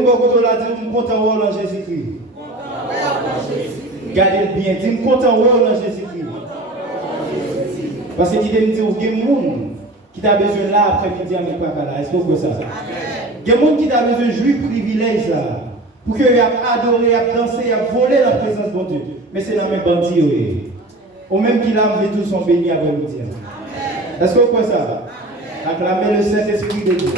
mon beaucoup là, dis nous content en Jésus-Christ. Gardez bien, dis nous content en Jésus-Christ. Parce que tu me dis, il y a des gens qui ont besoin là après-midi à mes là. Est-ce que vous voyez ça? Il y a des gens qui ont besoin de jouir privilège là. Pour qu'ils aient adoré, dansé, volé la présence de Dieu. Mais c'est la même bandit. Ou même qui l'a enlevé tous sont bénis après-midi. Est-ce que vous voyez ça? Acclamez le Saint-Esprit de Dieu.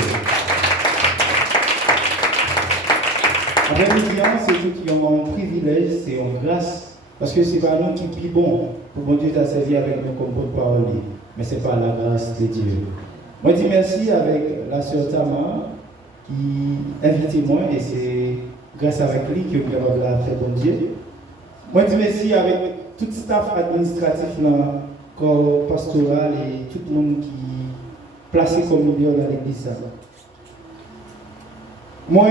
Après-midi, c'est tout qui ont un privilège, c'est une grâce. Parce que ce n'est pas nous qui prions pour bon Dieu t'a servi avec nous comme porte-parole. Mais ce n'est pas la grâce de Dieu. Moi, je dis merci avec la sœur Tamar qui invite moi et c'est grâce avec lui que nous avons la très bon Dieu. Moi, je dis merci avec tout le staff administratif, le corps pastoral et tout le monde qui est placé comme milieu dans l'église. Moi,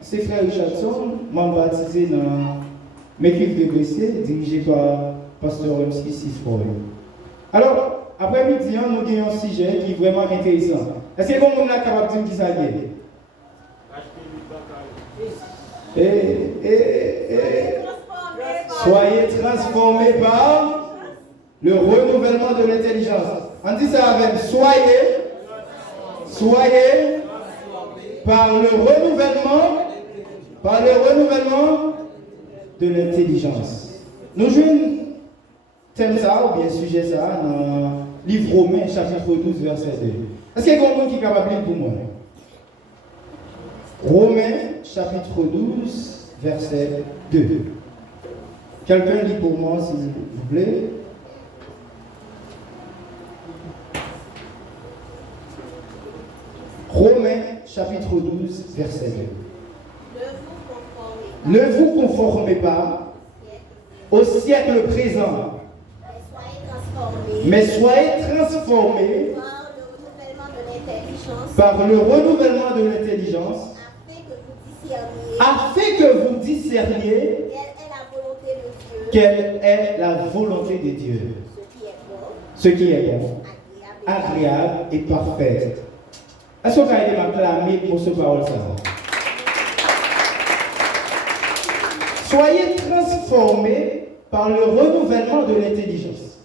c'est Frère Richardson, membre baptisé dans Mécuve de Gressier, dirigé par Pasteur MC Sifroy. Alors, après-midi, nous avons un sujet qui est vraiment intéressant. Est-ce que vous êtes capable de dire qui ça est? Soyez transformés par le renouvellement de l'intelligence. On dit ça avec soyez par le renouvellement de l'intelligence. Nous jouons thème ça ou bien sujet ça dans le livre Romains chapitre 12 verset 2. Est-ce qu'il y a quelqu'un qui est capable de lire pour moi? Romains chapitre 12 verset 2. Quelqu'un lit pour moi s'il vous plaît. Romains chapitre 12 verset 2. Ne vous conformez pas au siècle présent, mais soyez transformés par le renouvellement de l'intelligence, afin que vous discerniez quelle est la volonté de Dieu, ce qui est bon, agréable et parfait. Est-ce que vous avez m'acclamer pour ce parole ça? Soyez transformés par le renouvellement de l'intelligence.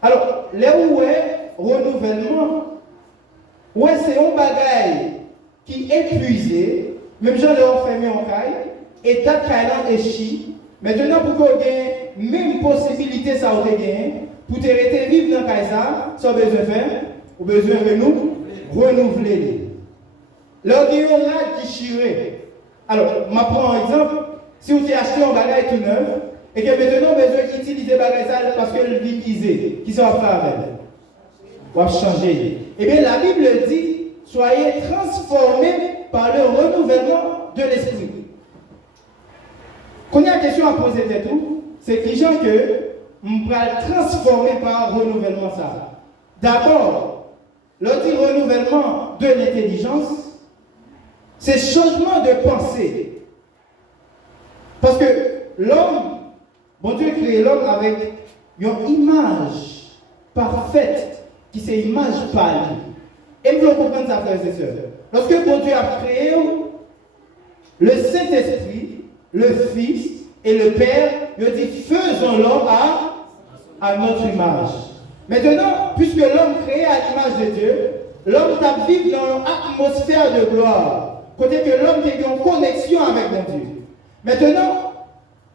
Alors, là où est renouvellement, ouais, c'est un bagage qui est épuisé, même gens l'ont fermé en caille, et ta caille est chi. Maintenant, pour qu'on ait même possibilité, ça aurait gagné, pour te rester vivre dans caille ça, sans besoin de faire, ou besoin de renouveler. Là, il y a un rad qui chiré. Alors, je prends un exemple. Si vous avez acheté un bagage tout neuf, et que maintenant vous avez besoin d'utiliser le bagage parce que le vin qui sont à faire avec. Vous avez changé. Eh bien, la Bible dit soyez transformés par le renouvellement de l'esprit. Quand il y a une question à poser de tout, c'est que les gens que on va transformer par renouvellement ça. D'abord, le dit renouvellement de l'intelligence, c'est changement de pensée. Parce que l'homme, bon Dieu a créé l'homme avec une image parfaite, qui c'est une image pâle. Et vous comprenez ça, frères et sœurs. Lorsque bon Dieu a créé le Saint-Esprit, le Fils et le Père, il dit faisons l'homme à notre image. Maintenant, puisque l'homme créé à l'image de Dieu, l'homme doit vivre dans une atmosphère de gloire. Côté que l'homme est en connexion avec mon Dieu. Maintenant,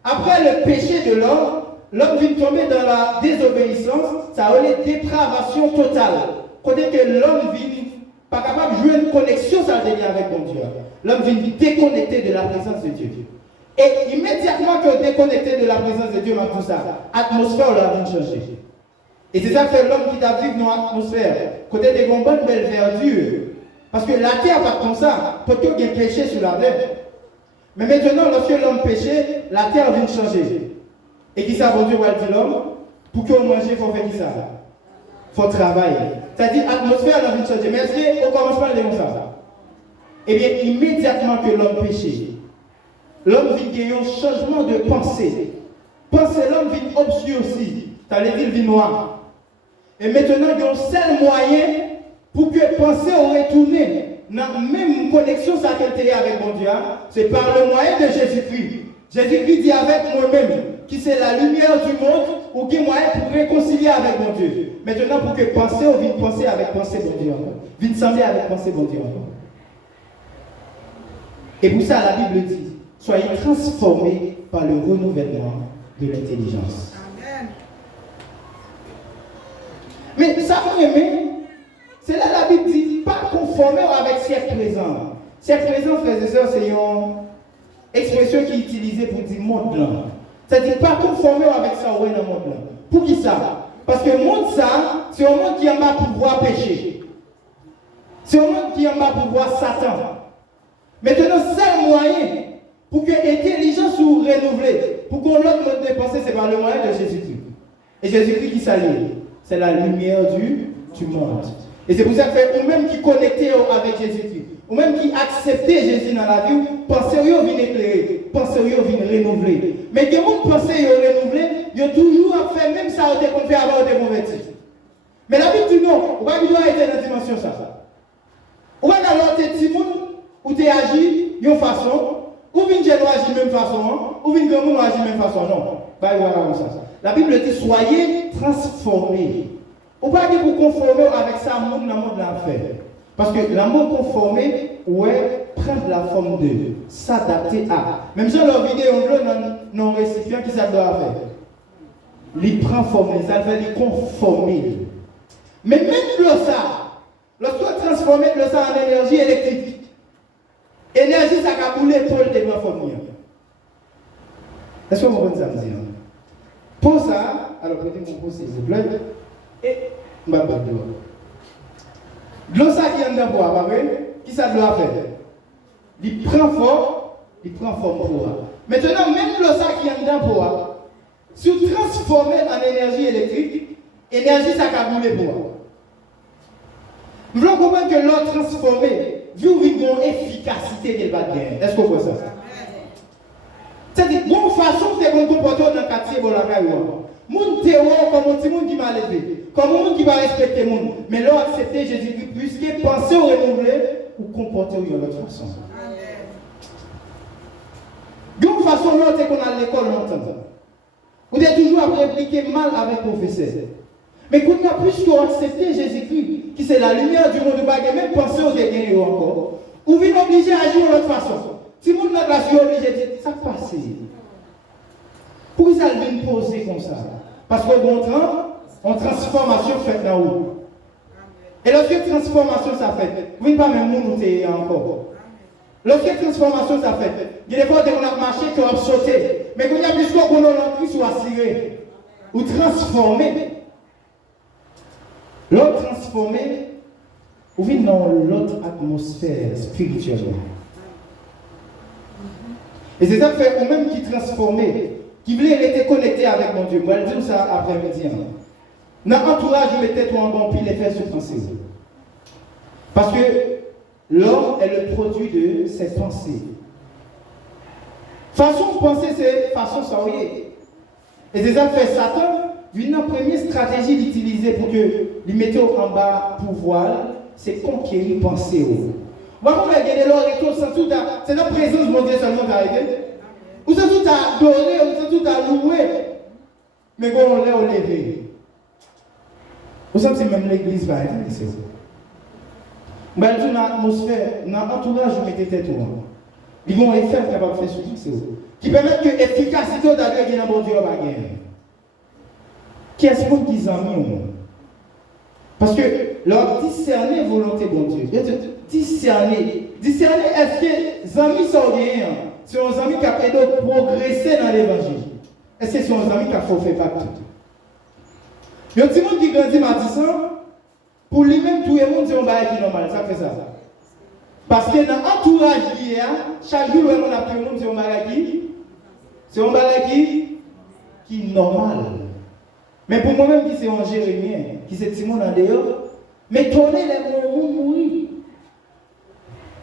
après le péché de l'homme vient tomber dans la désobéissance, ça a une dépravation totale. Côté que l'homme vient pas capable de jouer une connexion ça avec mon Dieu. L'homme vient déconnecter de la présence de Dieu. Et immédiatement que déconnecté de la présence de Dieu dans tout ça, l'atmosphère vient changer. Et c'est ça que fait l'homme qui doit vivre dans l'atmosphère. Côté des bonnes belles verdure. Parce que la terre pas comme ça, peut-être qu'il y a péché sur la terre. Mais maintenant, lorsque l'homme péché, la terre vient changer. Et qui ça, bon Dieu va dire l'homme? Pour qu'on mange, il faut faire qui ça? Il faut travailler. C'est-à-dire, l'atmosphère vient changer. Mais est-ce qu'on commence par dire comme ça? Eh bien, immédiatement que l'homme péché, l'homme vient gagner un changement de pensée. Penser l'homme vient obscur aussi. C'est-à-dire, il vient noir. Et maintenant, il y a un seul moyen pour que pensée aurait retourné dans la même connexion ça qu'elle a avec mon Dieu, c'est par le moyen de Jésus-Christ. Jésus-Christ dit avec moi-même, qui c'est la lumière du monde, ou qui moyen pour réconcilier avec mon Dieu. Maintenant, pour que penser, on vienne penser avec pensée mon Dieu. Vienne sembler avec pensée mon Dieu. Et pour ça, la Bible dit, soyez transformés par le renouvellement de l'intelligence. Amen. Mais ça, vous aimez, c'est là la Bible dit, pas conformer avec siècle présent. Siècle présent, frères et sœurs, c'est une expression qui est utilisée pour dire monde blanc. C'est-à-dire pas conformer avec ça, ouais, dans le monde blanc. Pour qui ça? Parce que le monde, ça, c'est un monde qui en bas pour voir péché. C'est un monde qui en bas pour voir Satan. Maintenant, c'est le moyen pour que l'intelligence soit renouvelée, pour qu'on l'autre mode de pensée, c'est par le moyen de Jésus-Christ. Et Jésus-Christ qui s'allie, c'est la lumière du monde. Et c'est pour ça que vous-même qui connectez avec Jésus-Christ, vous-même qui acceptez Jésus dans la vie, pensez que vous venez éclairer, pensez que vous venez renouveler. Mais que vous pensez que vous renouveler, vous avez toujours fait même ça qu'on fait avant de convertir. Mais la Bible dit non, vous ne doit être dans la dimension ça. Vous va dans l'autre petit monde, où tu agis d'une façon, ou bien tu agis de la même façon, ou bien tu agis de la même façon. Non, pas comme ça. La Bible dit soyez transformés. Ou pas dire pour conformer avec ça, le monde l'a fait. Parce que l'amour conformé, ouais, prendre la forme de s'adapter à. Même si leur vidéo, on a un récipient qui ça doit faire. Il prend forme, ça fait les conformer. Mais même ça, lorsqu'on transforme ça en énergie électrique, énergie, ça a boulé tout le débat formé. Est-ce que vous comprenez ça, monsieur? Pour ça, alors prenez mon pouce, s'il vous plaît, et je vais battre de l'eau. De l'eau, ça qui est en dedans pour avoir, qui ça doit faire? Il prend forme pour avoir. Maintenant, même l'eau, ça qui est en dedans pour avoir, si vous transformez en énergie électrique, énergie, ça a boulé pour avoir. Nous voulons comprendre que l'eau transformée, vu une efficacité qu'elle va gagner. Est-ce que vous voyez ça? C'est-à-dire, bonne façon de se comporter dans le quartier de la caillou. Moun théo comme un petit monde qui m'a élevé, comme un monde qui va respecter le monde. Mais là, accepter Jésus-Christ, puisque penser au renouveler ou comporter de l'autre façon. D'une façon, l'autre, c'est qu'on a à l'école longtemps. Vous êtes toujours à répliquer mal avec le professeur. Mais quand on a plus qu'accepter Jésus-Christ, qui c'est la lumière du monde, même penser aux dégâts encore, ou vous êtes obligé à agir de l'autre façon. Si vous n'êtes pas obligé de dire, ça passe. Pourquoi ça vient poser comme ça? Parce qu'on une transformation faite dans où? Et lorsque transformation ça fait, vous ne pas même nous encore. Lorsque transformation ça fait, il y a des fois qu'on a marché, qu'on a sauté, mais qu'on a plus qu'on a l'entrée soit assuré ou transformé. L'autre transformé, ou vient dans l'autre atmosphère spirituelle. Et c'est ça que fait, ou même qui transformé, qui voulait être connecté avec mon Dieu. Moi, je dis ça après-midi. Dans l'entourage, je mettais tout en bon pile et faire ce pensée. Parce que l'homme est le produit de ses pensées. Façon de penser, c'est façon sans rien. Et c'est ça que fait Satan, une première stratégie d'utiliser pour que lui mette en bas pouvoir, c'est conquérir pensée. Moi, quand je regarde c'est notre présence, mon Dieu, seulement qui arrive. Vous êtes tout à adorer, vous êtes tout à louer. Mais quand on l'a levé, vous savez si même l'église va être ici. Mais dans l'atmosphère, dans l'entourage, je mettais tête au monde. Ils vont les faire capable de faire ce qui permet que l'efficacité de Dieu est dans mon Dieu va gagner. Qui est-ce qu'on dit amis? Parce que leur discerner la volonté de Dieu. Discerner, est-ce que les amis sont gagnants? C'est un ami qui a aidé à progresser dans l'évangile. Est-ce que c'est un ami qui a fait pas tout? Il y a un petit monde qui grandit Matissan, pour lui-même, tout le monde, c'est un bagage qui est normal. Ça fait ça. Parce que dans l'entourage, chaque jour, on a tout le monde, c'est un bagage qui est normal. Mais pour moi-même, qui c'est un Jérémien, qui c'est Timon en dehors, mais tourner les mots mourir.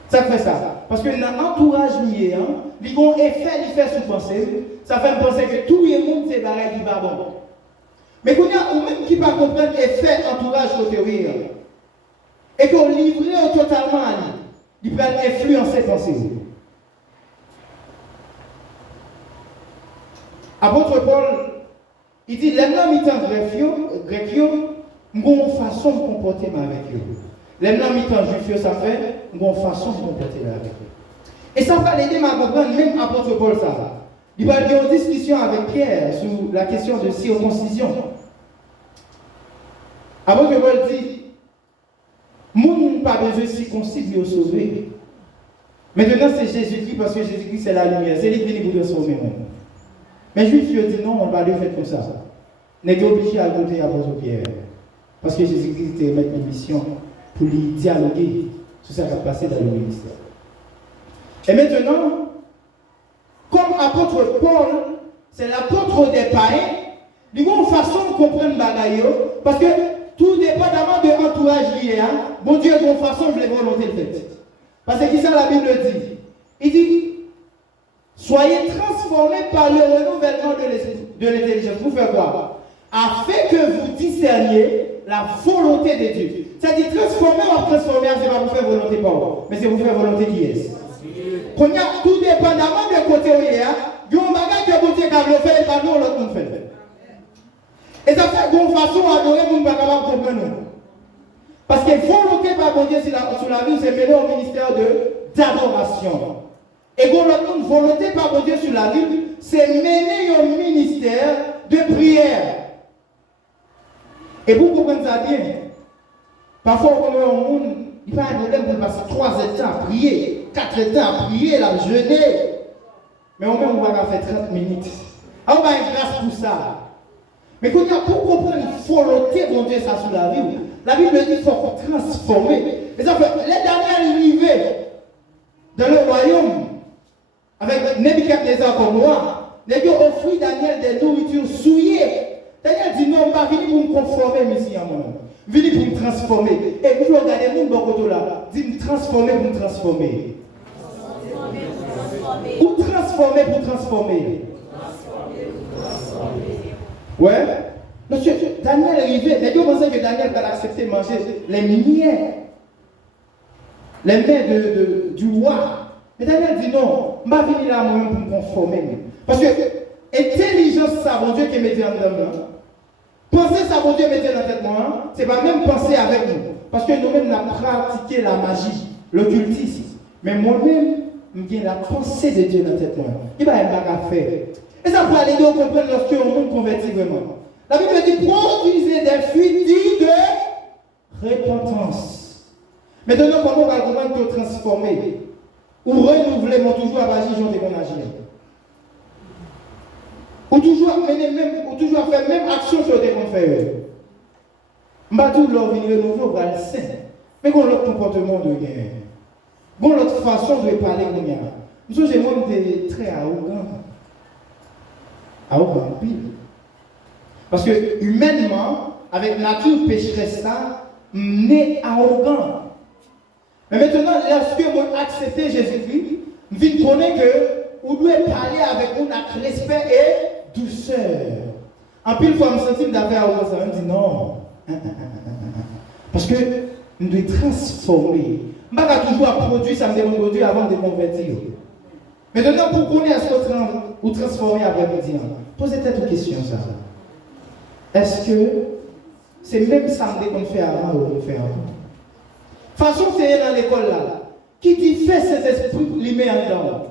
Ça fait ça. Parce que dans l'entourage lié, ils ont effet, ils font sous penser. Ça fait penser que tout le monde, c'est pareil qui va bon. Mais qu'on a ou même qui ne pas comprendre l'effet entourage côté rire. Et qu'on livre totalement à lui. il peut influencer pensée. Apôtre Paul, il dit, les gens mi-temps grec, une façon de comporter avec eux. Les gens mi-temps juifs, ça fait une façon de comporter avec eux. Et ça va l'aider à comprendre, même apôtre Paul, ça. Il va avoir une discussion avec Pierre sur la question de circoncision. Apôtre Paul dit, moun n'a pas besoin de circoncire pour sauver. Maintenant, c'est Jésus-Christ, parce que Jésus-Christ, c'est la lumière. C'est lui qui vient pour sauver. Mais Juif, il dit non, on va le faire comme ça. On est obligé à côté l'apôtre Pierre. Parce que Jésus-Christ était mettre une mission pour lui dialoguer sur ce qui va passer dans le ministère. Et maintenant, comme apôtre Paul, c'est l'apôtre des païens, il y a une façon de comprendre bagaille, parce que tout dépendamment de l'entourage lié, bon Dieu, de toute façon, je l'ai volonté de faire. Parce que qui ça la Bible dit? Il dit, soyez transformés par le renouvellement de l'intelligence. Vous faites quoi? Afin que vous discerniez la volonté de Dieu. C'est-à-dire, transformer ou transformer, ce n'est pas vous faire volonté par vous, mais c'est vous faire volonté qui est. Quand il y a tout dépendamment de côté où il y a, il y a un bagage que vous dites qu'à le faire et pas nous, l'autre nous fait. Et ça fait une façon d'adorer, vous ne pouvez pas comprendre. Parce que volonté par bon Dieu sur la vie, c'est mener au ministère d'adoration. Et une volonté par bon Dieu sur la vie, c'est mener au ministère de prière. Et vous comprenez ça bien. Parfois, on a un monde, il n'y a pas de problème pour passer 3 temps à prier, 4 temps à prier, la jeûner. Mais au moins, on va faire 30 minutes. Alors, on va être grâce pour ça. Mais quand il y a pour comprendre une volonté de Dieu ça sur la Bible dit qu'il faut transformer. Et ça fait, les derniers arrivés dans le royaume, avec Nebuchadnezzar comme roi, les gens offrent Daniel des nourritures souillées. Daniel dit non, pas venir pour me conformer, monsieur, à moi. Venir pour me transformer. Et vous regardez mon bon côté là, dit me transformer pour me transformer. Ou transformer pour transformer. Ouais. Monsieur, Daniel est arrivé. Les gens pensaient que Daniel allait accepter de manger les miens. Les mains du roi. Mais Daniel dit non, je ne vais pas venir là moi-même pour me conformer. Parce que intelligence, ça, bon Dieu qui met en dedans. Penser ça, bon Dieu mettez dans la tête moi, ce n'est pas même penser avec nous. Parce que nous-mêmes, nous avons pratiqué la magie, l'occultisme. Mais moi-même, j'ai la pensée de Dieu dans la tête moi. Il va y avoir un faire. Et ça peut aller de comprendre lorsque le monde convertit vraiment. La Bible dit produisez des fruits dits de repentance. Maintenant, comment on va comprendre que transformer ou renouveler, mais toujours à agir, j'en ai bon agir. Ou toujours mener même, ou toujours faire même action que vous devez faire. M'a tout leur venir renouveler au bras saint. Mais qu'on l'autre comportement de gain. Bon l'autre façon de parler comme ça. Nous j'ai même des très arrogants. Arrogants pile. Parce que humainement, avec nature pécheresse ça, né arrogant. Mais maintenant, lorsque moi accepter Jésus-Christ, je connais que vous devez parler avec nous avec respect et douceur. En pile fois, je me sens d'affaire arrogant, ça me dit non. Parce que nous devons transformer. Je ne vais pas toujours produire, ça me demande produire avant de convertir. Maintenant, pour connaître ce que vous transformez après-midi, posez-vous une question ça. Est-ce que c'est même samedi qu'on fait avant ou qu'on fait avant? Façon c'est dans l'école là. Qui dit fait cet esprit lui met en dedans.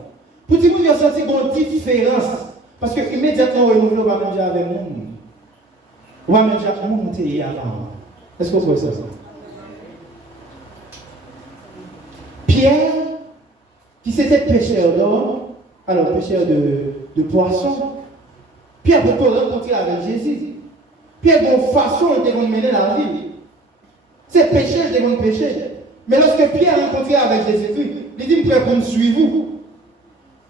Pour dire que vous avez senti une différence. Parce que immédiatement on va manger avec nous. On va manger avec nous monter avant. Est-ce que vous voyez ça? Pierre, qui s'était pêcheur d'or, alors pêcheur de poissons, Pierre peut rencontrer avec Jésus. Pierre a une façon de mener la vie. C'est péché, je demande péché. Mais lorsque Pierre a rencontré avec Jésus-Christ, il dit prêt pour me suivre.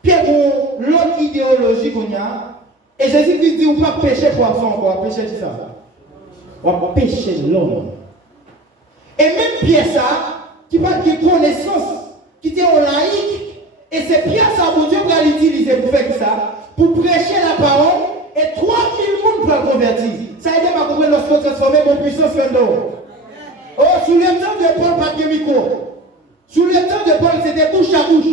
Pierre a l'autre idéologie qu'on a. Et Jésus-Christ dit, on ne va pas pécher poisson, on va pécher ça. On va pécher l'homme. Et même Pierre, ça, qui parle de connaissance, qui était en laïque, et c'est Pierre, ça, mon Dieu, va l'utiliser pour faire ça, pour prêcher la parole, et 3000 personnes pour convertir. Ça aide à comprendre lorsqu'on transforme mon puissance maintenant. Oh, sous le temps de Paul, pas de micro. Sous le temps de Paul, c'était bouche à bouche.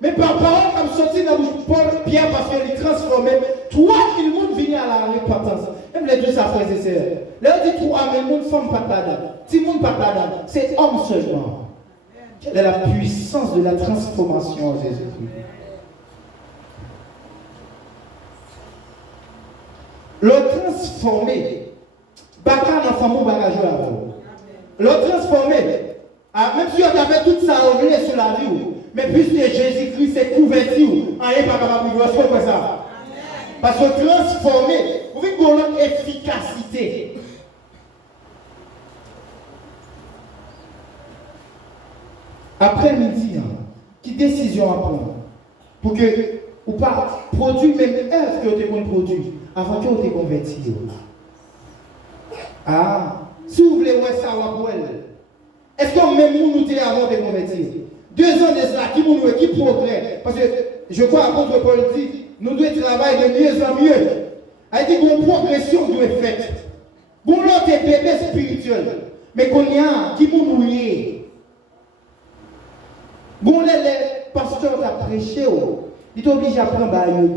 Mais par parole, comme sorti dans la bouche de Paul, Pierre, parce qu'il transformait, 3000 personnes venaient à la repentance. Même les deux, ça frères et sœurs. Là, on dit 3000 personnes, femmes pas là-dedans. Si le monde pas là-dedans, c'est homme seulement. Quelle est la puissance de la transformation en Jésus-Christ? Le transformer, Bakar dans famille bagage avant. Le transformer, même si on avait tout ça oublié sur la vie, mais puisque Jésus-Christ s'est converti, on n'est pas capable de voir ça. Parce que transformer, vous voyez qu'on a une efficacité. Après-midi, qui décision à prendre pour que ou pas produire même œuvre que vous avez produit avant que vous ayez converti. Ah, si vous voulez voir ça, vous pouvez. Est-ce que même nous nous avant de convertir? 2 ans de cela, qui progresse? Parce que je crois à l'apôtre Paul dit, nous devons travailler de mieux en mieux. Il dit qu'une progression doit être faite. Bon, l'autre est bébé spirituel, mais qu'on y a qui nous mouiller. Bon, les pasteurs ont prêché, ils sont obligés à prendre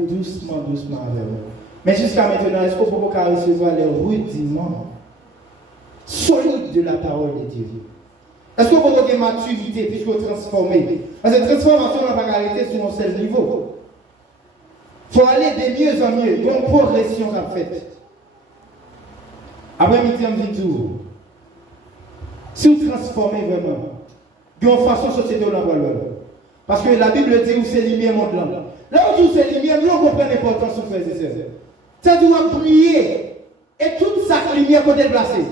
doucement avec eux. Mais jusqu'à maintenant, est-ce qu'on peut pas recevoir les rudiments solides de la parole de Dieu? Est-ce qu'on peut avoir une maturité puisqu'on transformer? Parce que la transformation n'a pas arrêté sur un seul niveau. Il faut aller de mieux en mieux. Il y a une progression à faire. Après midi, on dit tout. Si vous transformez vraiment, il y a une façon de société dans la parce que la Bible dit où c'est lumière monde là. Là où c'est lumière, nous on comprend l'importance de frères et sœurs. Ça doit briller. Et toute sa lumière peut être placée.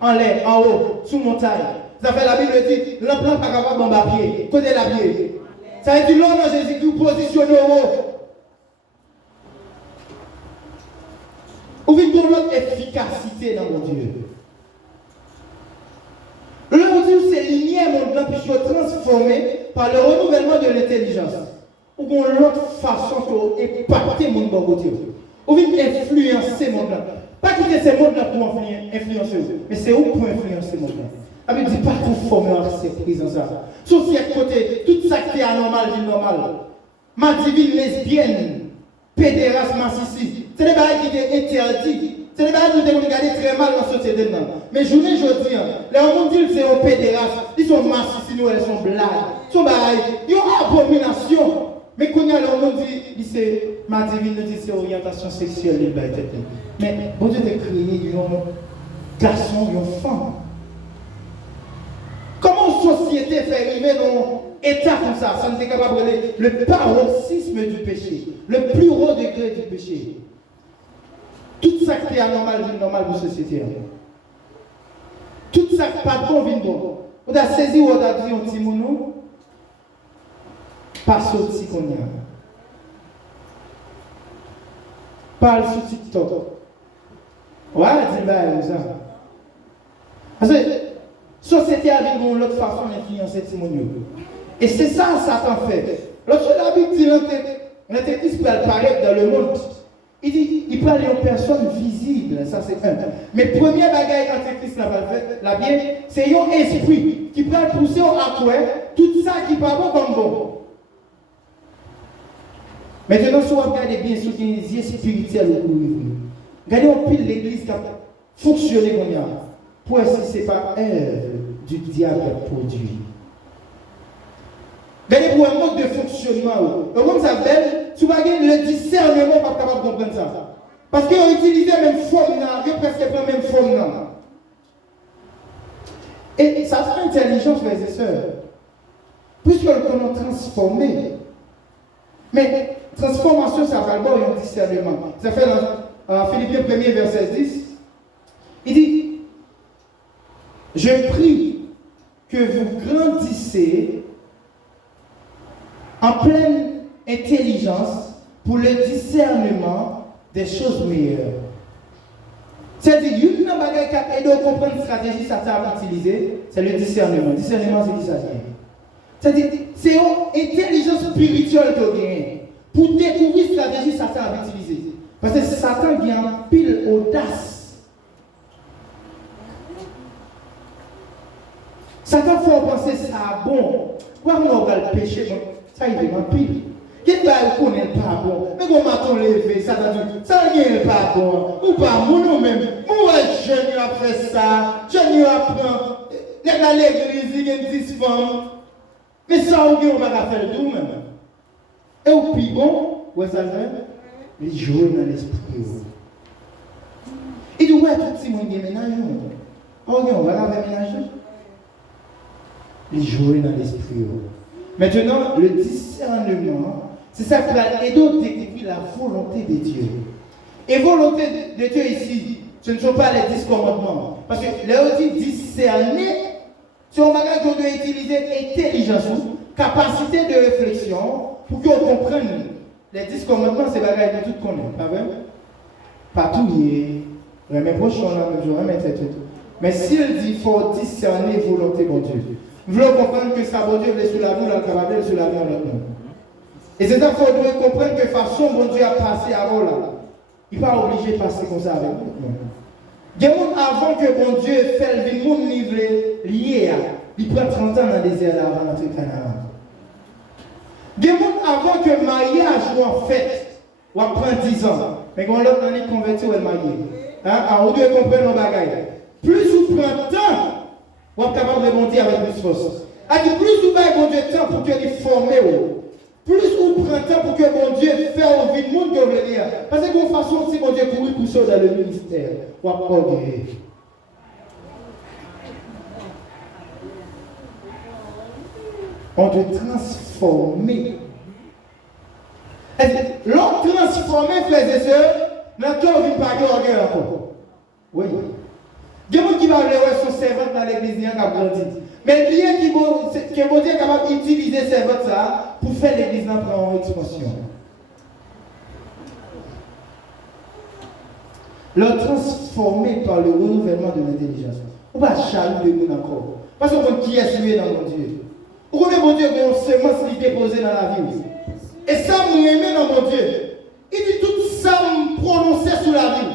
En l'air, en haut, sous montagne. Ça fait la Bible dit, l'emploi n'est pas capable d'en papier. Côté la pied. Ça veut dire l'homme de Jésus-Christ positionné en haut. Ou vite pour notre efficacité dans mon Dieu. Là, on dit c'est lumière, mon blanc, puis je suis transformé par le renouvellement de l'intelligence. Ou bien l'autre façon de impacter mon bon côté. Ou bien influencer mon blanc. Pas quitter ces mondes-là pour influencer, mais c'est où pour influencer mon blanc. Elle me dit pas conformer à ces prisons. Sauf si à côté, toute ça qui est anormal, vie normale. Ma divine lesbienne, pédéraste, massissi. C'est des barrières qui étaient interdites. C'est des barrières qui nous regarder très mal dans la société. Mais je ne dis pas, les gens disent que c'est un pédéraste, ils sont massissi, nous, elles sont blagues. Ils sont barrières, ils ont abomination. Mais quand il y a l'homme dit, c'est ma divine, dit c'est orientation sexuelle, liberté. Mais bon Dieu t'a créé un garçon, une femme. Comment une société fait arriver dans un état comme ça? Ça ne t'est capable de le paroxysme du péché, le plus haut degré du péché. Tout ça qui est anormal, vient normal pour la société. Tout ça qui n'est pas bon, vient bon. On a saisi ou on a dit un petit mounou, pas sorti qu'on y a. Parle sur TikTok. Ouais, dis-le ça. Parce que la société a une autre façon d'influencer les gens. Et c'est ça, Satan fait. Lorsque la Bible dit l'Antéchrist peut apparaître dans le monde, il dit, il parle d'une personne visible, ça c'est un. Mais première bagaille Antéchrist n'a pas fait, la bien, c'est un esprit qui peut pousser à quoi tout ça qui part bon comme bon. Maintenant, si vous regardez bien sur les yeux spirituels au cours, regardez un pile l'église qui a fonctionné comme ça. Pour si ce n'est pas œuvre du diable produit. Regardez pour un mode de fonctionnement. Comme ça s'appelle, si vous regardez le discernement, pas capable de comprendre ça. Parce qu'ils ont utilisé la même forme, ils ont presque la même forme. Et ça fait intelligent, frères et sœurs. Puisque nous avons transformé. Mais transformation, ça va d'abord un discernement. Ça fait dans Philippiens 1er, verset 10. Il dit, je prie que vous grandissez en pleine intelligence pour le discernement des choses meilleures. C'est-à-dire, une bagaille qui a aidé à comprendre la stratégie que Satan a utilisée, c'est le discernement. Discernement, c'est qui ça vient. C'est-à-dire, c'est une intelligence spirituelle que vous gagnez pour découvrir la stratégie que Satan a utilisée. Parce que Satan vient en pile audace. Satan faut penser ça bon. Pourquoi on va le péché? Ça, il est en pile. Qui va connaître pas bon? Mais comment on lever? Ça n'est pas bon. Ou pas, nous-mêmes. Moi, je a fait ça. Je apprend. Dans l'église, il y a 10 femmes. Mais ça, on va faire tout même. Et au plus bon, où ça fait? Il joue dans l'esprit. Il dit, ouais, tout le monde est ménage. On va faire ménage. Il joue dans l'esprit. Maintenant, le discernement, c'est ça qui va aider à découvrir la volonté de Dieu. Et volonté de Dieu ici, ce ne sont pas les 10 commandements. Parce que là, on dit discerner, c'est un bagage qu'on doit utiliser intelligence, capacité de réflexion, pour qu'on comprenne. Les 10 commandements, c'est bagage de tout qu'on a. Pas vrai? Pas tout y est. Mes proches sont là, je vais tout. Mais s'il dit qu'il faut discerner volonté de Dieu, vous voulez comprendre que ça, bon Dieu, est sous la vie, la capable sous la vie en l'autre monde. Et c'est ça qu'il faut comprendre que façon bon Dieu a passé avant là. Il n'est pas obligé de passer comme ça avec nous. Il y a des gens avant que bon Dieu fait le monde livré lié, il prend 30 ans dans le désert avant d'entrer au Canada. Il y a des gens avant que le mariage soit en fait, on prend 10 ans. Mais quand l'autre est converti ou est marié. On doit comprendre nos bagages. Plus vous prenez temps, vous êtes capable de rebondir avec plus de force. Plus vous avez bon Dieu temps pour que les former. Plus vous prenez temps pour que bon Dieu fasse envie de monde que vous voulez dire. Parce que de toute façon, si bon Dieu courir pour ça dans le ministère, vous n'avez pas gagné. On doit transformer. L'on transformer, frères et sœurs, dans cœur, on ne vit pas gagner encore. Oui. Il y a des gens qui vont aller son servante dans l'église qui a grandi. Mais il y a qui bon Dieu est capable d'utiliser servante ça pour faire l'église prendre une expansion. Le transformer par le renouvellement de l'intelligence. On va chaler de nous encore. Parce qu'on qui est suivi dans mon Dieu. On connaît mon Dieu qu'on semence qui est déposée dans la vie. Et ça, me remet dans mon Dieu. Il dit tout ça me prononcer sur la vie.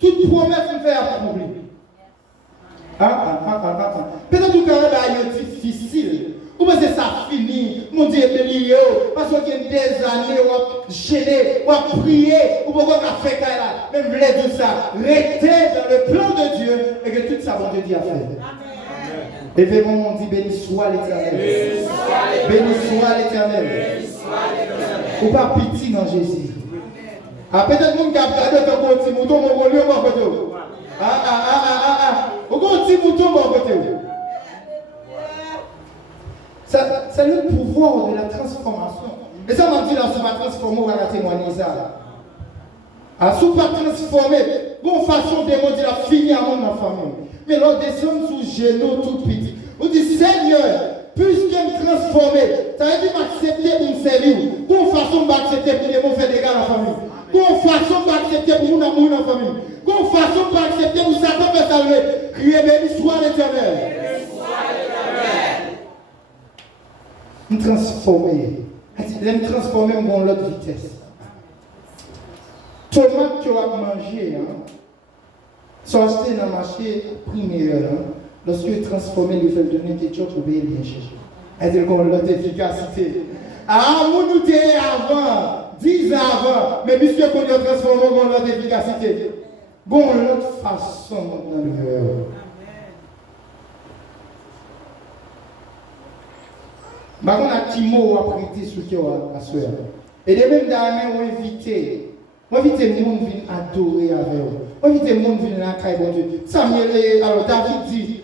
Toute promesse me fait accomplir. Peut-être que c'est difficile. Ou bien c'est ça fini. Mon Dieu est lié. Parce qu'il y a des années où on gêné, où on prié, où on a fait ça. Même tout ça. Restez dans le plan de Dieu et que tout ça, mon Dieu dit à faire. Et vraiment, on dit béni soit l'Éternel. Béni soit l'Éternel. Ou pas pitié dans Jésus. Peut-être que vous avez regardé ton petit mouton, mon lieu, mon côté. Vous avez un petit mouton, mon côté. C'est le pouvoir de la transformation. Et ça m'a dit là, si on va transformer, on va témoigner ça. Si on va transformer, bonne façon de dire la fini à mon famille. Mais là, descend sous genoux tout petit. On dit Seigneur, puisque me transformer, ça veut dire m'accepter pour me servir. Bonne façon m'accepter pour me faire des gars dans la famille. Bonne façon m'accepter pour mon amour dans la famille. Bonne façon m'accepter pour Satan me salver. Criez béni soit l'Éternel. Me transformer. Me transformer dans l'autre vitesse. Tomate que tu as mangé, sont achetés dans le marché prix meilleur. Lorsque tu transformes les feuilles de ketchup, vous pouvez bien chercher. C'est-à-dire qu'on a l'autre efficacité. Nous nous avant, 10 ans avant, mais puisque qu'on a transformé, on a l'autre efficacité. Bon, l'autre façon dans le cœur. Par contre, un petit mot à prêter sur qui on a soeur. Et de même d'ailleurs, on invite. On invite les gens à adorer avec eux. On invite les gens à venir à la caille bon Dieu. Samuel, alors David dit,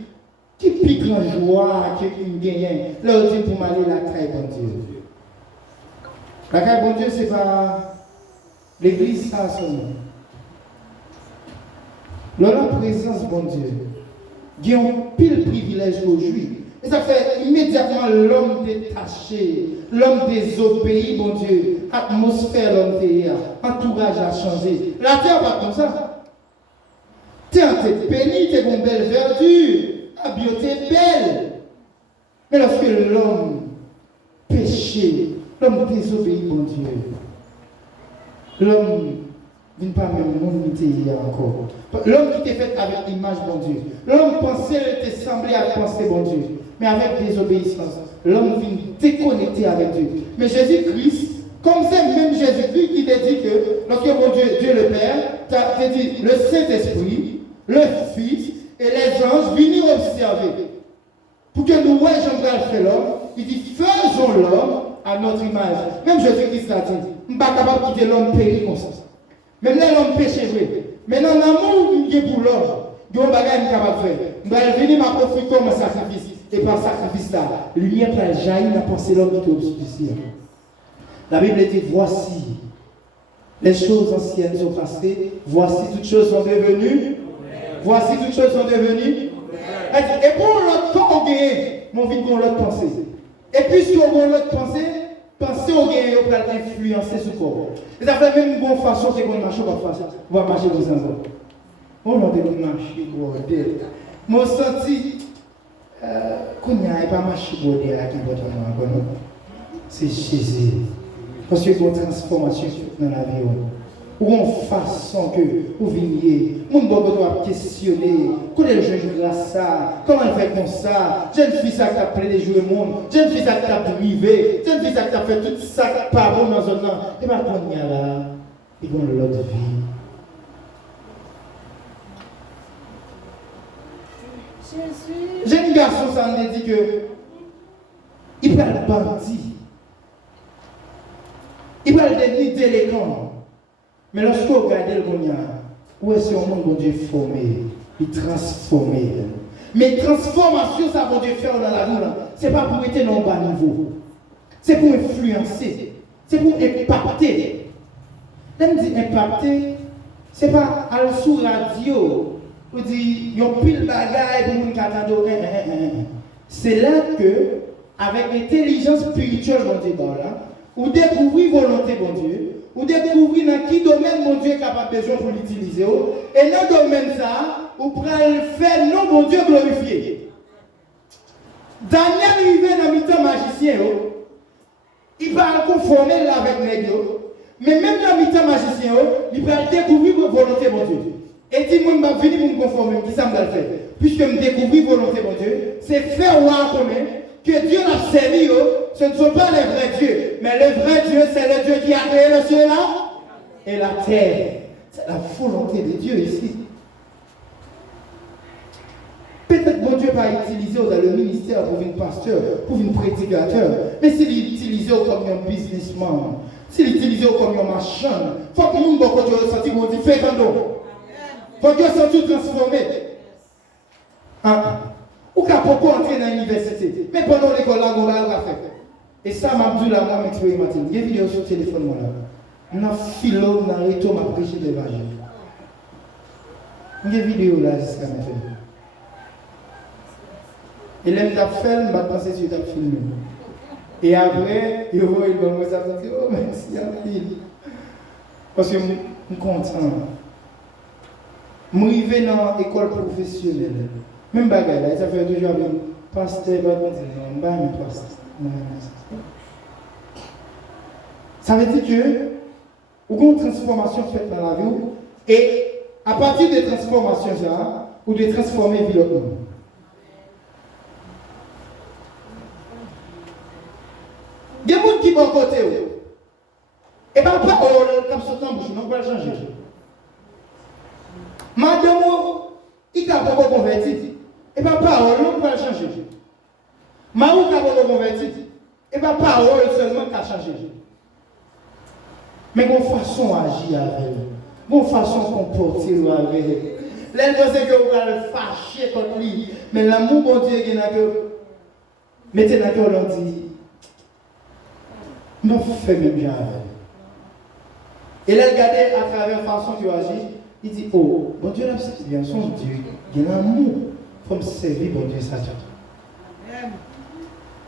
qui pique en joie, qui gagne. Là, on dit pour m'aller à la caille bon Dieu. La caille bon Dieu, ce n'est pas l'église, ça seulement. Dans la présence bon Dieu, il y a un pile privilège aujourd'hui. Et ça fait immédiatement l'homme détaché, l'homme désobéi, bon Dieu. Atmosphère, l'homme détaché, entourage a changé. La terre pas comme ça. Terre, t'es béni, t'es une belle verdure, la beauté est belle. Mais lorsque l'homme péché, l'homme désobéi, bon Dieu, l'homme ne pas même monter encore. L'homme qui était fait avec l'image, bon Dieu. L'homme pensait, il était semblé à penser, bon Dieu. Mais avec désobéissance, l'homme vient déconnecter avec Dieu. Mais Jésus-Christ, comme c'est même Jésus-Christ qui t'a dit que, lorsque mon Dieu le Père, t'a dit le Saint-Esprit, le Fils et les anges venir observer. Pour que nous voyons Jean-Pierre fait l'homme, il dit faisons l'homme à notre image. Même Jésus-Christ l'a dit, je ne suis pas capable de quitter l'homme péri comme ça. Même là, l'homme péché vrai. Mais dans l'amour qu'il y a pour l'homme, il y a un bagage qu'il est capable de faire. Je vais venir m'approcher comme un sacrifice. Et par sacrifice là, la lumière va jaillir dans la pensée de l'homme qui est obscurci. La Bible dit voici, les choses anciennes sont passées, voici toutes choses sont devenues. Voici toutes choses sont devenues. Et pour l'autre temps, on gagne, mon vie pour l'autre pensée. Et puisque on a l'autre pensée, pensez au gagne, on va influencer ce corps. Et ça fait même une bonne façon, c'est qu'on marche pas face. On va marcher dans un endroit. On va marcher, moi senti qu'on n'y a pas marché à qui va c'est Jésus. Parce qu'il y a une transformation dans la vie. Ou en façon que vous veniez, mon bon doit questionner, comment le jeune grâce ça, comment elle fait comme ça, jeune fille ça qui a pris les jouets monde, jeune fille ça qui a privé, jeune fille ça qui a fait tout ça pas bon dans un an, et bien quand il y a là, ils vont l'autre vie. Jeune garçon ça me dit que il va le bandit, il va le devenir délinquant. Mais lorsque vous regardez le monde, où est-ce que le monde Dieu formé, il transformé. Mais transformation, ça va Dieu faire dans la vie, ce n'est pas pour être dans le bas niveau. C'est pour influencer. C'est pour impacter. Quand on dit impacter, ce n'est pas aller sur la radio, pour dire, il y a pile de bagaille pour nous attendre. C'est là que, avec l'intelligence spirituelle, mon Dieu, vous découvrez volonté, mon Dieu. Vous découvrez dans quel domaine mon Dieu est capable de besoin pour l'utiliser. Et dans ce domaine, vous pouvez faire non mon Dieu glorifié. Daniel arrivé dans le temps magicien, il va conformer avec les dieux. Mais même dans le temps magicien, il va découvrir la volonté de mon Dieu. Et dit, moi, je vais venir pour me conformer. Qui ça me va faire? Puisque je découvrir la volonté de mon Dieu, c'est faire voir commun que Dieu l'a servi. Ce ne sont pas les vrais dieux, mais le vrai Dieu, c'est le Dieu qui a créé le ciel là et la terre. C'est la volonté de Dieu ici. Peut-être que mon Dieu va utiliser dans le ministère pour une pasteur, pour une prédicateur, mais s'il utilise comme un businessman, s'il utilise comme un marchand, il faut que le monde soit senti qu'on dit fais un don. Il faut que soit tout transformé. Ou qu'à beaucoup entrer dans l'université, mais pendant l'école là, on va faire. Et ça m'a dit là, moi, m'expérimenter. Il y a une vidéo sur le téléphone, moi là. On a philo, on a retour, on a prêché l'évangile. Il y a une vidéo là jusqu'à maintenant. Et là, je fait, je vais penser que je vais filmer. Et après, il va me dire, oh, merci à lui. Parce que je suis content. Je suis arrivé dans l'école professionnelle. Même bagarre là, ça fait toujours un pasteur, non, pas un pasteur. Ça veut dire que vous avez une transformation faite dans la vie et à partir de transformations, vous devez transformer la vie de l'autre. Il y a des gens qui vont côté. Et bien, pas comme ça, on ne va pas changer. Madame, il n'a pas converti. Et bien, parole, on ne peut pas changer. Maou qui a converti. Et bien, parole seulement qui a changé. Mais mon façon d'agir avec elle, mon façon de comporter avec elle. L'un c'est que vous allez fâcher contre lui. Mais l'amour, bon Dieu, il y a que. Mettez dans le cœur, on dit. Non, fais même bien avec elle. Et là, regardez à travers la façon qu'il agit. Il dit, oh, bon Dieu, c'est bien son Dieu. Il y a l'amour. Comme servir bon Dieu ça.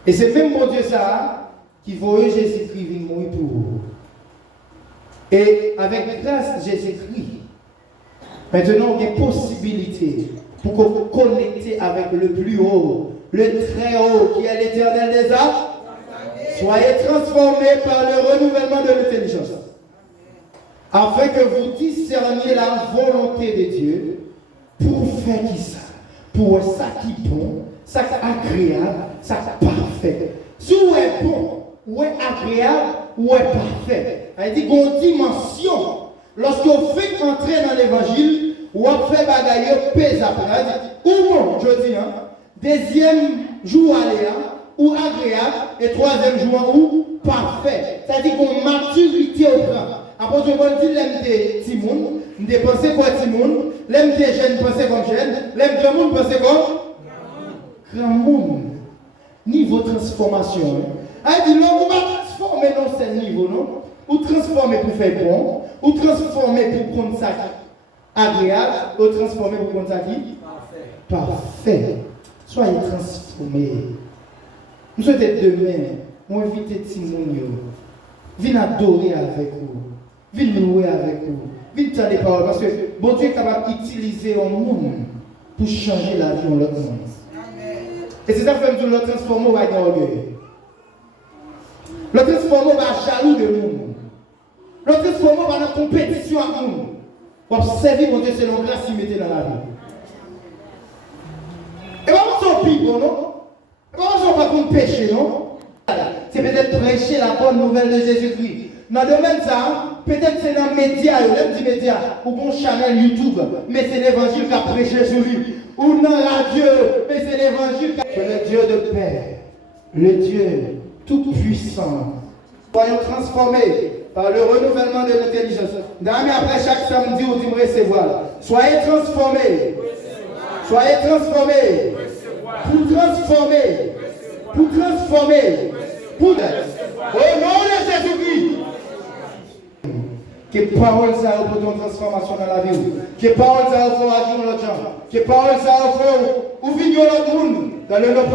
Et c'est même mon Dieu ça qui voyait Jésus-Christ venir mourir pour vous. Et avec grâce Jésus-Christ, maintenant on a une possibilité pour vous connecter avec le plus haut, le très haut qui est l'éternel des âmes. Soyez transformés par le renouvellement de l'intelligence. Afin que vous discerniez la volonté de Dieu pour faire qui ça. Pour ça qui est bon, ça agréable, ça parfait. Si vous êtes bon, ou est agréable, ou est parfait. Elle dit qu'on dimension. Lorsque vous faites entrer dans l'évangile, ou fait bagaille pèse après. Elle dit, ou bon, je dis, hein, deuxième jour aléa, ou agréable, et troisième jour ou parfait. C'est-à-dire qu'on maturité au prend. Après, je vais dire, l'aime des Timoun, de penser quoi Timoun, l'aime des jeunes, penser comme jeunes, l'aime grand monde, penser comme grand monde. Niveau transformation. Elle dit, non, on va transformer dans ce niveau, non? Ou transformer pour faire bon, ou transformer pour prendre ça agréable, ou transformer pour prendre ça qui? Parfait. Soyez transformés. Nous sommes demain, on invite Timoun, viens adorer avec vous, viens louer avec vous, viens dire des paroles, parce que bon Dieu est capable d'utiliser un monde pour changer la vie de l'autre monde. Et c'est ça que fait que le transformer va dans l'orgueil. Le transformer va jaloux de nous. Le transformer va dans la compétition avec nous. Pour servir mon Dieu selon grâce qu'il mettait dans la vie. Et pas qu'on soit pire, non? Et pas qu'on soit pas contre péché, non? C'est peut-être prêcher la bonne nouvelle de Jésus-Christ. Dans le domaine ça, peut-être c'est dans les médias, les petits médias, ou bon channel YouTube, mais c'est l'évangile qui a prêché sur lui. Ou dans la radio, mais c'est l'évangile qui a prêché. Le Dieu de paix, le Dieu tout-puissant. Soyons transformés par le renouvellement de l'intelligence. D'ailleurs, après chaque samedi, on dit recevoir. Soyez transformés. Soyez transformés. Pour transformer. Pour transformer. Pour... Au nom de Jésus-Christ. Que parole ça a pour ton transformation dans la vie. Que parole ça a pour agir dans l'autre gens. Que parole ça a pour ouvrir l'autre monde dans le nom